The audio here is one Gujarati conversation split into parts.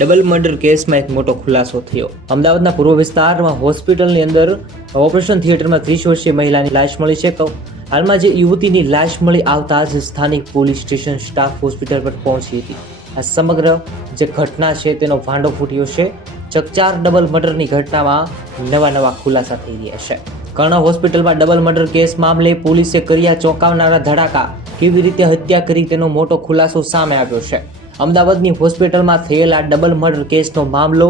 ડબલ મર્ડર કેસમાં એક મોટો ખુલાસો થયો। અમદાવાદના પૂર્વ વિસ્તારમાં હોસ્પિટલની અંદર ઓપરેશન થિયેટરમાં 30 વર્ષીય મહિલાની લાશ મળી છે। હાલમાં જે યુવતીની લાશ મળી આવતા જ સ્થાનિક પોલીસ સ્ટેશન સ્ટાફ હોસ્પિટલ પર પહોંચી હતી। આ સમગ્ર જે ઘટના છે તેનો ભાંડો ફૂટ્યો છે। ચકચાર ડબલ મર્ડરની ઘટનામાં નવા ખુલાસા થઈ રહ્યા છે। કર્ણ હોસ્પિટલમાં ડબલ મર્ડર કેસ મામલે પોલીસે કર્યા ચોંકાવનારા ધડાકા। કેવી રીતે હત્યા કરી તેનો મોટો ખુલાસો સામે આવ્યો છે। અમદાવાદની હોસ્પિટલમાં થયેલા ડબલ મર્ડર કેસનો મામલો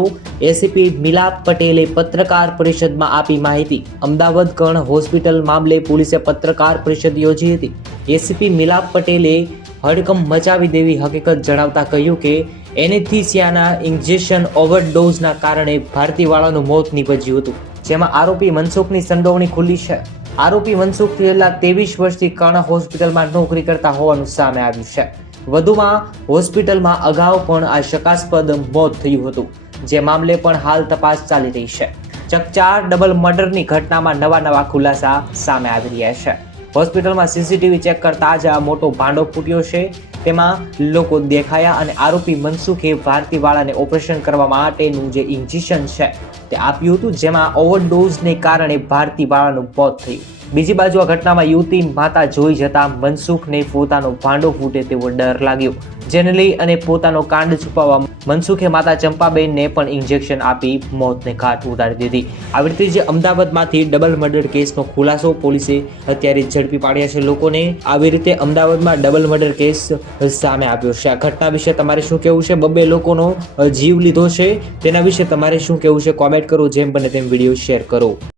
એસીપી મિલાપ પટેલે પત્રકાર પરિષદમાં આપી માહિતી। અમદાવાદ કર્ણ હોસ્પિટલ મામલે પોલીસે પત્રકાર પરિષદ યોજી હતી। એસીપી મિલાપ પટેલે હડકંપ મચાવી દેવી હકીકત જણાવતા કહ્યું કે એનેસ્થીસિયાના ઇન્જેક્શન ઓવરડોઝના કારણે ભારતીવાળાનું મોત નીપજ્યું હતું, જેમાં આરોપી મનસુખની સંડોવણી ખુલી છે। આરોપી મનસુખ છેલ્લા 23 વર્ષથી કર્ણ હોસ્પિટલમાં નોકરી કરતા હોવાનું સામે આવ્યું છે। વધુમાં હોસ્પિટલમાં અગાઉ પણ આ શંકાસ્પદ મોત થયું હતું, જે મામલે પણ હાલ તપાસ ચાલી રહી છે। ચકચાર ડબલ મર્ડરની ઘટનામાં નવા ખુલાસા સામે આવી રહ્યા છે। હોસ્પિટલમાં સીસીટીવી ચેક કરતા જ આ મોટો ભાંડો ફૂટ્યો છે। તેમાં લોકો દેખાયા અને આરોપી મનસુખે ભારતીવાળાને ઓપરેશન કરવા માટેનું જે ઇન્જેક્શન છે તે આપ્યું હતું, જેમાં ઓવરડોઝને કારણે ભારતીવાળાનું મોત થયું। બીજી બાજુ આ ઘટનામાં યુવતી માતા જોઈ જતા મનસુખને પોતાનો ભાંડો ફૂટે તેવો ડર લાગ્યો, જેને લઈ અને પોતાનો કાંડ છુપાવવા મનસુખે માતા ચંપાબેનને પણ ઇન્જેક્શન આપી મોતને ઘાટ ઉતારી દીધી। આવી રીતે જે અમદાવાદમાંથી ડબલ મર્ડર કેસનો ખુલાસો પોલીસે અત્યારે ઝડપી પાડ્યા છે લોકોને। આવી રીતે અમદાવાદમાં ડબલ મર્ડર કેસ સામે આવ્યો છે। આ ઘટના વિશે તમારે શું કહેવું છે? બબ્બે લોકોનો જીવ લીધો છે, તેના વિશે તમારે શું કહેવું છે? કોમેન્ટ કરો, જેમ બને તેમ વિડીયો શેર કરો।